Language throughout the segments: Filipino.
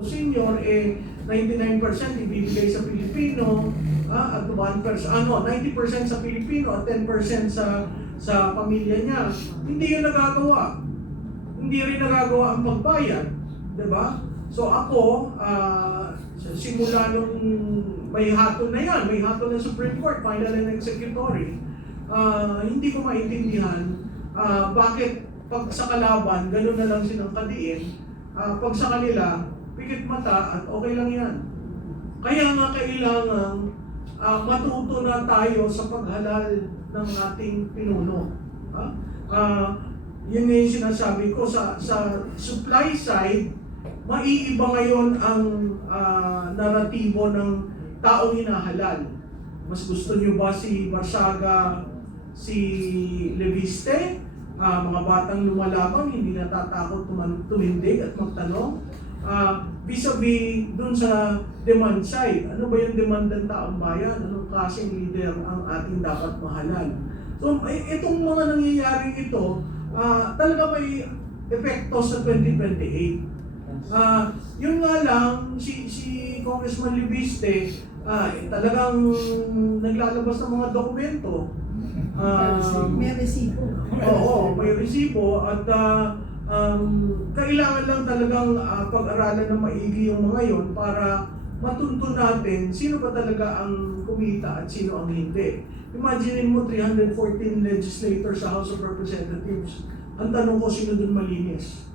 Senior, 99% ibibigay sa Pilipino, at 90% sa Pilipino at 10% sa pamilya niya. Hindi yun nagagawa. Hindi rin nagagawa ang pagbayad, 'di ba? So ako, simula nung may hatol na yan, may hatol ng Supreme Court, final and executory, hindi ko maintindihan bakit pag sa kalaban, gano'n na lang silang kadiin, pag sa kanila, pikit mata at okay lang yan. Kaya nga kailangan matuto na tayo sa paghalal ng ating pinuno. Yun nga yung sinasabi ko, sa supply side, maiiba ngayon ang naratibo ng taong hinahalal. Mas gusto nyo ba si Barsaga, si Leviste, mga batang lumalaban, hindi natatakot tumindig at magtanong? Vis-a-vis dun sa demand side, ano ba yung demand ng taong bayan? Anong klaseng leader ang ating dapat mahalal? So, itong mga nangyayari ito, talaga may epekto sa 2028. Yun nga lang, si Congressman Libiste, talagang naglalabas ng mga dokumento. May resibo. Oo, may resibo at kailangan lang talagang pag-aralan ng maigi yung mga yon para matunto natin sino ba talaga ang kumita at sino ang hindi. Imagine mo 314 legislators sa House of Representatives. Ang tanong ko, sino dun malinis?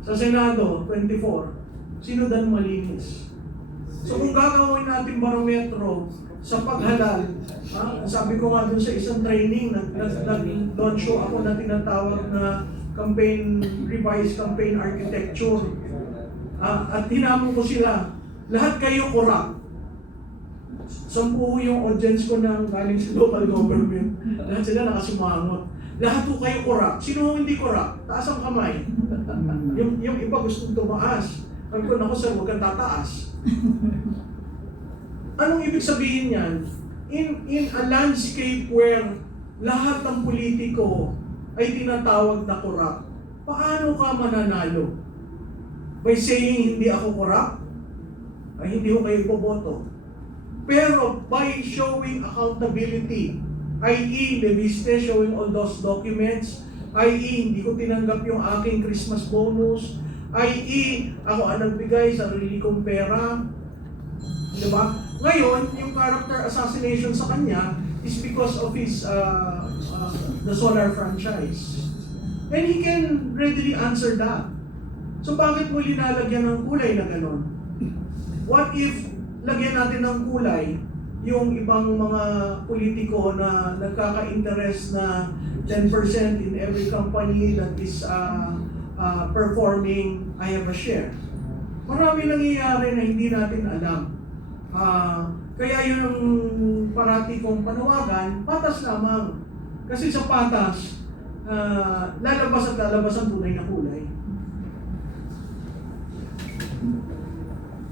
Sa Senado, 24. Sino dun malinis? So kung gagawin natin barometro sa paghalal, sabi ko nga dun sa isang training, nag-launch show ako na tinatawag na revised campaign architecture. At tinamon ko sila, lahat kayo corrupt. 10 yung audience ko na galing sa local government. Lahat sila nakasumangot. Lahat po kayo corrupt. Sino hindi corrupt? Taas ang kamay. Yung iba gustong tumaas. Sabi ko, naku sir, huwag kang tataas. Anong ibig sabihin yan? In a landscape where lahat ng politiko ay tinatawag na corrupt, paano ka mananalo? By saying hindi ako corrupt? Ay hindi ko kayo boboto. Pero by showing accountability, i.e. Leviste showing all those documents, i.e. hindi ko tinanggap yung aking Christmas bonus, i.e. ako ang nagbigay sa sarili kong pera, diba? Ngayon, yung character assassination sa kanya is because of his the solar franchise. And he can readily answer that. So bakit mo linalagyan ng kulay na gano'n? What if lagyan natin ng kulay yung ibang mga politiko na nagkaka-interest na 10% in every company that is performing I have a share? Marami nangyayari na hindi natin alam. Kaya yung parati kong panawagan, patas lamang. Kasi sa patas, lalabas at lalabas ang tunay na kulay.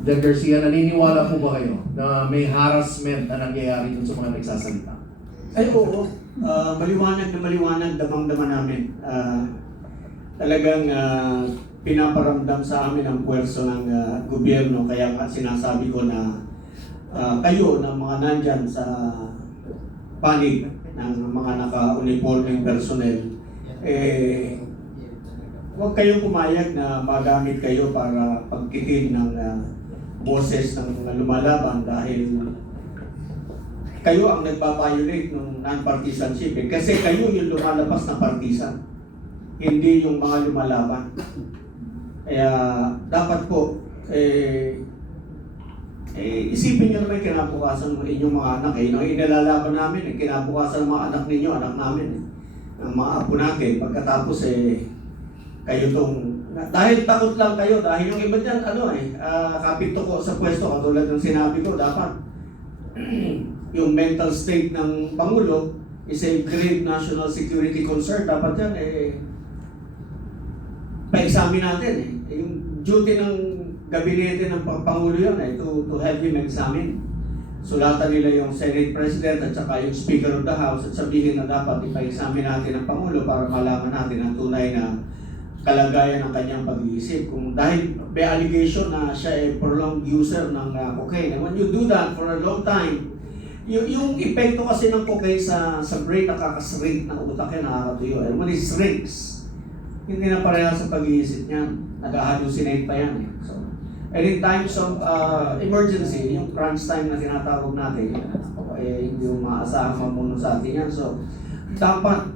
John Garcia, naniniwala po ba kayo na may harassment na nangyayari dun sa mga nagsasalita? Ay oo, maliwanag na maliwanag, damang-dama namin. Talagang pinaparamdam sa amin ang puwersa ng gobyerno, kaya sinasabi ko na kayo na mga nandyan sa panig ng mga naka-uniforming personnel, huwag kayong pumayag na magamit kayo para pagkitin ng boses ng mga lumalaban dahil kayo ang nagpa-violate ng non-partisanship. Kasi kayo yung lumalabas na partisan, hindi yung mga lumalaban. Kaya dapat po, isipin nyo naman kinabukasan ng inyong mga anak. Nung inilalaban namin, kinabukasan ng mga anak ninyo, anak namin, ang mga apo natin. Pagkatapos kayo tong, dahil takot lang kayo, dahil yung iba dyan, kapito ko sa pwesto, katulad ng sinabi ko, dapat yung mental state ng Pangulo is a grave national security concern. Dapat yan, pa-examine natin. Yung duty ng gabinete ng Pangulo yun, to have him examine. Sulatan nila yung Senate President at saka yung Speaker of the House at sabihin na dapat ipa-examine natin ang Pangulo para malaman natin ang tunay na kalagayan ng kanyang pag-iisip. Kung dahil may allegation na siya ay prolonged user ng cocaine. And when you do that for a long time, yung epekto kasi ng cocaine sa brain, nakakashrink ng utak yan, nakakatuyo. And when it shrinks, hindi na pareha sa pag-iisip niyan. Nag-hallucinate pa yan eh. So, and in times of emergency, yung crunch time na tinatawag natin, hindi yung maaasahan mamuno sa atin yan. So, dapat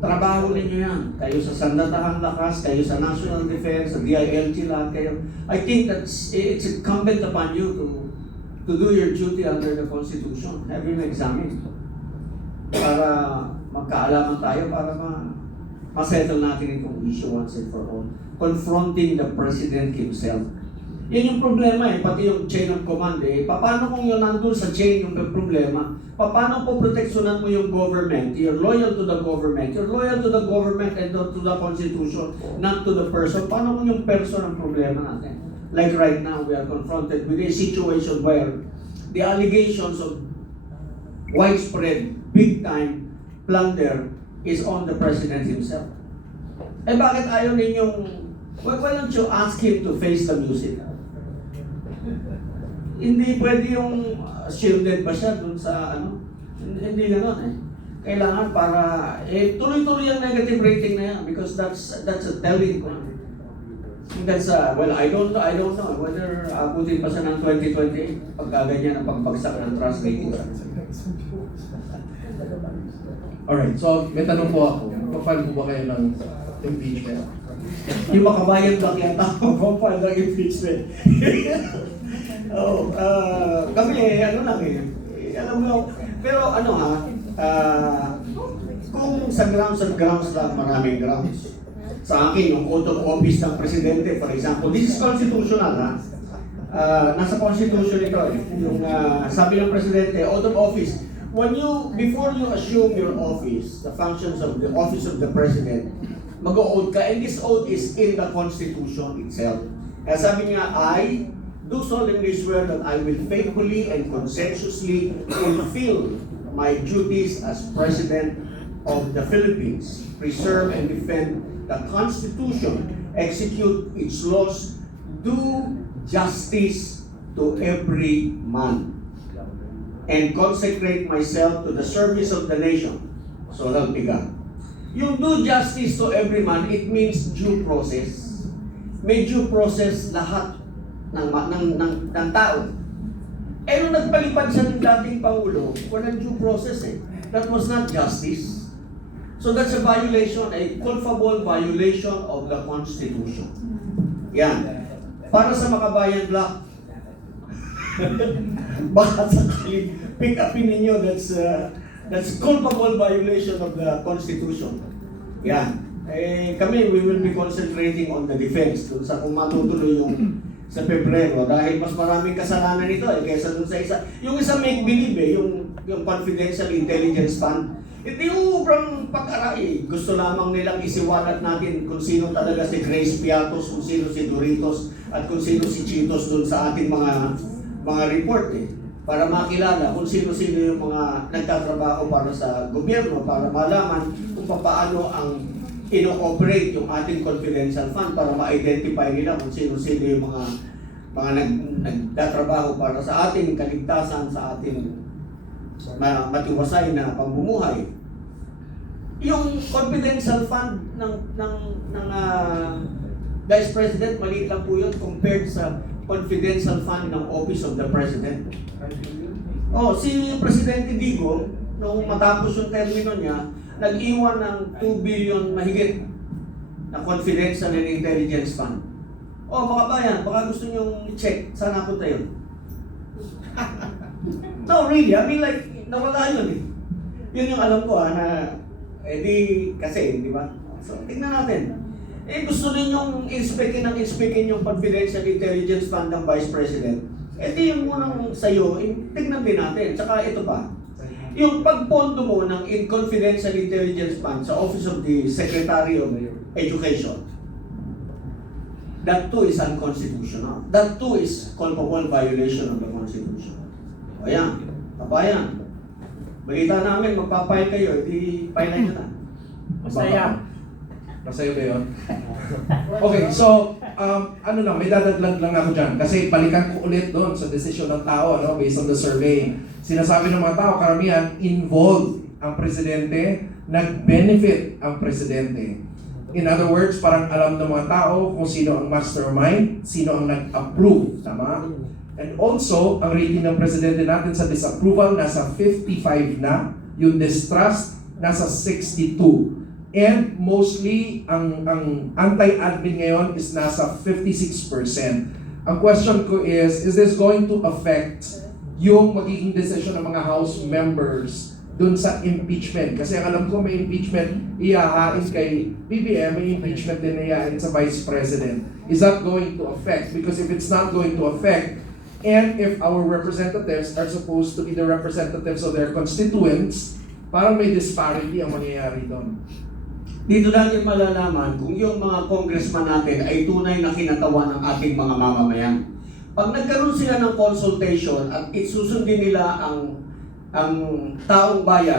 trabaho ninyo yan. Kayo sa Sandatahang Lakas, kayo sa National Defense, sa DILG, lahat kayo. I think it's incumbent upon you to do your duty under the Constitution. Have you examined? Para magkaalaman tayo, para ma-settle natin itong issue once and for all. Confronting the President himself. Yan yung problema pati yung chain of command paano kung yun nandun sa chain yung problema? Paano po proteksyonan mo yung government? You're loyal to the government. You're loyal to the government and to the Constitution, not to the person. Paano kung yung person ang problema natin? Like right now, we are confronted with a situation where the allegations of widespread, big-time plunder is on the President himself. Bakit ayaw ninyong, why don't you ask him to face the music? Hindi pwede yung shielded ba siya dun sa hindi gano'n Kailangan para, tuloy-tuloy ang negative rating na yan because that's a telling point. That's, well, I don't know whether abutin pa siya ng 2028 pagka ganyan ang pagbagsak ng trust rating. Alright, so may tanong po ako. Papal po ba kayo ng impeachment? Yung makabayan lang yan tao, papal ng impeachment. Kami alam mo, pero kung sa grounds lang, maraming grounds. Sa akin, yung oath of office ng Presidente, for example, this is constitutional nasa Constitution ito yung sabi ng Presidente, oath of office, before you assume your office, the functions of the office of the President, mag-o-oath ka, and this oath is in the Constitution itself. Kaya sabi niya, I do solemnly swear that I will faithfully and conscientiously fulfill my duties as President of the Philippines, preserve and defend the Constitution, execute its laws, do justice to every man, and consecrate myself to the service of the nation. So help me God. Yung do justice to every man, it means due process. May due process lahat ng tao. Nung nagpalipad siya ng dating Pangulo, walang due process That was not justice. So that's a violation, a culpable violation of the Constitution. Yan. Para sa Makabayan Black, baka sakali pick upin ninyo, that's culpable violation of the Constitution. Yan. Kami, we will be concentrating on the defense dun sa kung matutuloy yung sa Pebrero dahil mas maraming kasalanan nito kaysa dun sa isa. Yung isa make-believe yung confidential intelligence fund. Hindi ubrang pag-aray. Gusto lamang nilang isiwalat natin kung sino talaga si Grace Piatos, kung sino si Doritos, at kung sino si Cheetos dun sa ating mga report para makilala kung sino-sino yung mga nagtatrabaho para sa gobyerno, para malaman kung paano ang ino-operate yung ating confidential fund para ma-identify nila kung sino-sino yung mga nagtatrabaho para sa ating kaligtasan, sa ating matiwasay na pamumuhay. Yung confidential fund ng Vice President, maliit lang po yun compared sa confidential fund ng Office of the President. Si Presidente Digo, nung matapos yung termino niya, nag-iwan ng 2 billion mahigit na confidential and intelligence fund. Mga bayan, baka gusto nyong i-check, saan napunta yun? No, really, I mean like, nawala yun Yun yung alam ko kasi, di ba? So, tignan natin. Gusto ninyong inspekin yung confidential intelligence fund ng Vice President. Di yung munang sa'yo, tignan din natin. Tsaka ito pa, yung pagpondo mo ng confidential intelligence fund sa Office of the Secretary of Education, that too is unconstitutional. That too is culpable violation of the Constitution. Ayan, kabayan. Balita namin, magpapile kayo, di pile nyo na. Masaya. Nasa'yo ba yun? Okay, so, ano lang, may dadaglag lang ako dyan. Kasi balikan ko ulit doon sa desisyon ng tao, no, based on the survey. Sinasabi ng mga tao, karamihan, involved ang presidente, nag-benefit ang presidente. In other words, parang alam ng mga tao kung sino ang mastermind, sino ang nag-approve, tama? And also, ang rating ng presidente natin sa disapproval, nasa 55 na. Yung distrust, nasa 62. And mostly, ang anti-admin ngayon is nasa 56%. Ang question ko is this going to affect yung magiging decision ng mga House members dun sa impeachment? Kasi ang alam ko may impeachment iyahain kay BBM, may impeachment din iyahain sa Vice President. Is that going to affect? Because if it's not going to affect, and if our representatives are supposed to be the representatives of their constituents, parang may disparity ang mangyayari doon. Dito natin malalaman kung yung mga congressman natin ay tunay na kinatawan ng ating mga mamamayan. Pag nagkaroon sila ng consultation at isusundin nila ang taong bayan,